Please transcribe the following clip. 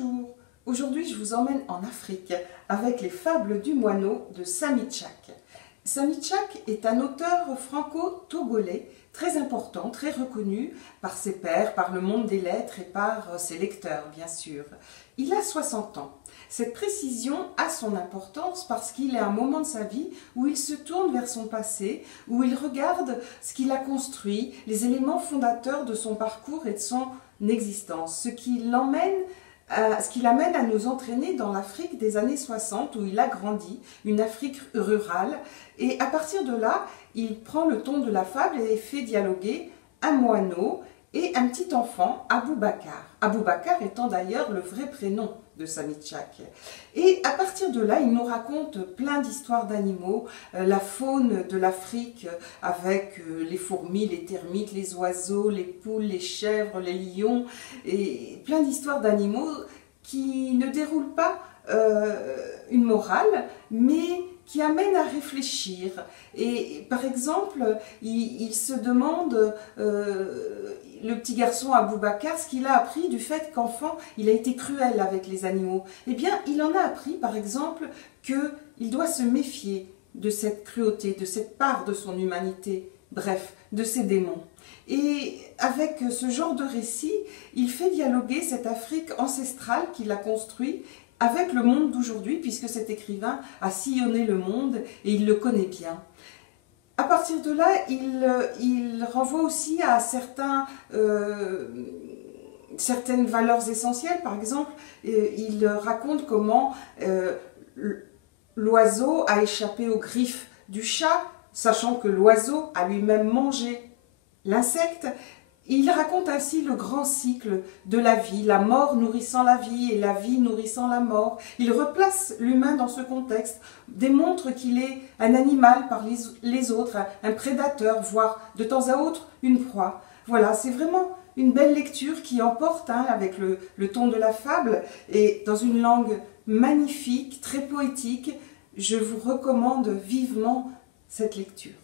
Bonjour, aujourd'hui je vous emmène en Afrique avec les fables du moineau de Samy Tchak. Samy Tchak est un auteur franco-togolais très important, très reconnu par ses pairs, par le monde des lettres et par ses lecteurs bien sûr. Il a 60 ans. Cette précision a son importance parce qu'il est à un moment de sa vie où il se tourne vers son passé, où il regarde ce qu'il a construit, les éléments fondateurs de son parcours et de son existence, ce qui l'amène à nous entraîner dans l'Afrique des années 60 où il a grandi, une Afrique rurale, et à partir de là, il prend le ton de la fable et fait dialoguer un moineau et un petit enfant, Aboubacar. Aboubacar étant d'ailleurs le vrai prénom de Samy Tchak. Et à partir de là, il nous raconte plein d'histoires d'animaux, la faune de l'Afrique avec les fourmis, les termites, les oiseaux, les poules, les chèvres, les lions, et plein d'histoires d'animaux qui ne déroulent pas une morale, mais qui amènent à réfléchir. Et par exemple, il se demande, le petit garçon Aboubacar, ce qu'il a appris du fait qu'enfant, il a été cruel avec les animaux. Eh bien, il en a appris, par exemple, qu'il doit se méfier de cette cruauté, de cette part de son humanité, bref, de ses démons. Et avec ce genre de récit, il fait dialoguer cette Afrique ancestrale qu'il a construite avec le monde d'aujourd'hui, puisque cet écrivain a sillonné le monde et il le connaît bien. À partir de là, il renvoie aussi à certaines valeurs essentielles. Par exemple, il raconte comment l'oiseau a échappé aux griffes du chat, sachant que l'oiseau a lui-même mangé l'insecte. Il raconte ainsi le grand cycle de la vie, la mort nourrissant la vie et la vie nourrissant la mort. Il replace l'humain dans ce contexte, démontre qu'il est un animal par les autres, un prédateur, voire de temps à autre une proie. Voilà, c'est vraiment une belle lecture qui emporte avec le ton de la fable et dans une langue magnifique, très poétique. Je vous recommande vivement cette lecture.